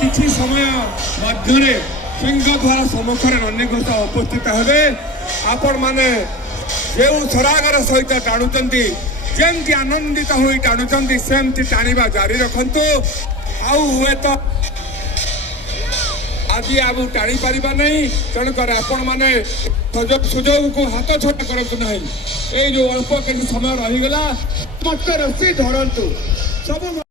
किसी समय मध्य सिंहद्वार सम्मुखें रणी घोष उपस्थित हे आपण मैंने जो सरागर सहित टाणुंट जमती आनंदित हो टाणुंट सेमती टाणा जारी रखु हुए तो आज आग टाणी पार नहीं तेणुक आपण मैंने सुजोग को हाथ छोटा करूँ ना ये जो अल्प कि समय रहीगला मत रसी धरतु सब।